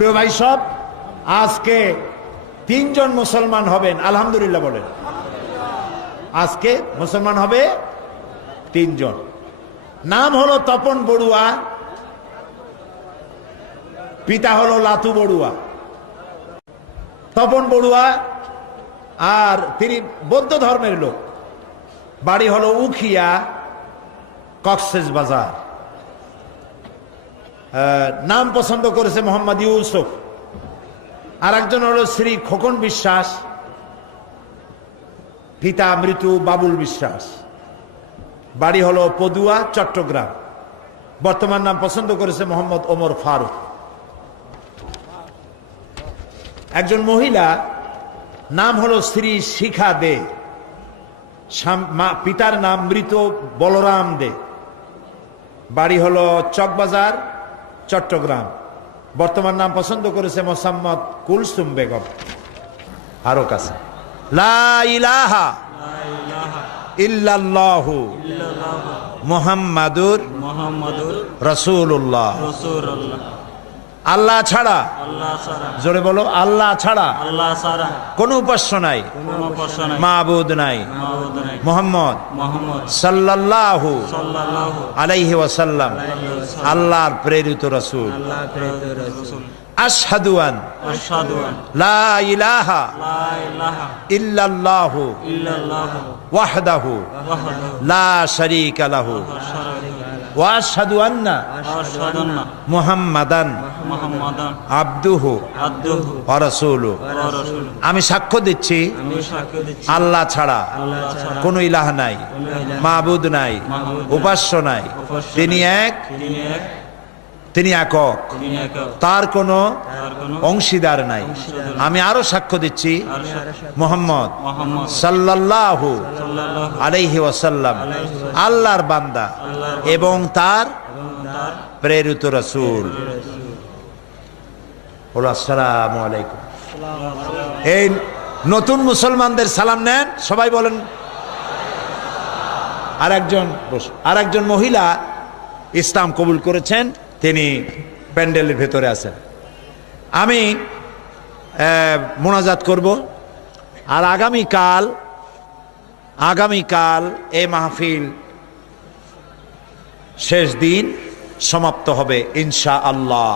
প্রিয় ভাই সব, আজকে তিনজন মুসলমান হবেন, আলহামদুলিল্লাহ বলেন। আজকে মুসলমান হবে তিনজন। নাম হলো তপন বড়ুয়া, পিতা হলো লাতু বড়ুয়া। তপন বড়ুয়া আর তিনি বৌদ্ধ ধর্মের লোক। বাড়ি হলো উখিয়া কক্সেস বাজার। নাম পছন্দ করেছে মোহাম্মদ ইউসুফ। আর একজন হলো শ্রী খোকন বিশ্বাস। পিতা মৃত্যু বাবুল বিশ্বাস। বাড়ি হলো পদুয়া, চট্টগ্রাম। বর্তমান নাম পছন্দ করেছে মোহাম্মদ ওমর ফারুক। একজন মহিলা, নাম হলো শ্রী শিখা দে। পিতার নাম মৃত বলরাম দে। বাড়ি হলো চকবাজার চট্টগ্রাম। বর্তমান নাম পছন্দ করেছে মোসাম্মদ কুলসুম বেগম। আরও কাছে। লা ইলাহা ইল্লাল্লাহু মুহাম্মাদুর রসুল্লাহ আল্লাহ ছাড়া। জোরে বলো আল্লাহ ছাড়া। কোনো উপাস্য নাই। মাহবুদ নাই। মোহাম্মদ সাল্লাল্লাহু আলাইহি ওয়াসাল্লাম। আল্লাহর প্রেরিত রাসূল। আল্লাহ প্রেরিত রাসূল। আশহাদু আন আশহাদু আন লা ইলাহা ইল্লাল্লাহু ওয়াহদাহু লা শারীকা লাহু। আন্না মুহাম্মাদান আব্দুহু আমি সাক্ষ্য দিচ্ছি আল্লাহ ছাড়া কোনো ইলাহ নাই মাহবুদ নাই উপাস্য নাই। তিনি এক তিনি একক। তার কোনো অংশীদার নাই। আমি আরও সাক্ষ্য দিচ্ছি। মোহাম্মদ সাল্লাল্লাহু আলাইহি ওয়াসাল্লাম। আল্লাহর বান্দা এবং তার প্রেরিত রসুল। আসসালামু আলাইকুম। এই নতুন মুসলমানদের সালাম নেন। সবাই বলেন আর একজন আর একজন মহিলা ইসলাম কবুল করেছেন। তিনি প্যান্ডেলের ভেতরে আছেন। আমি মোনাজাত করব। আর আগামীকাল আগামীকাল এ মাহফিল শেষ দিন সমাপ্ত হবে ইনশা আল্লাহ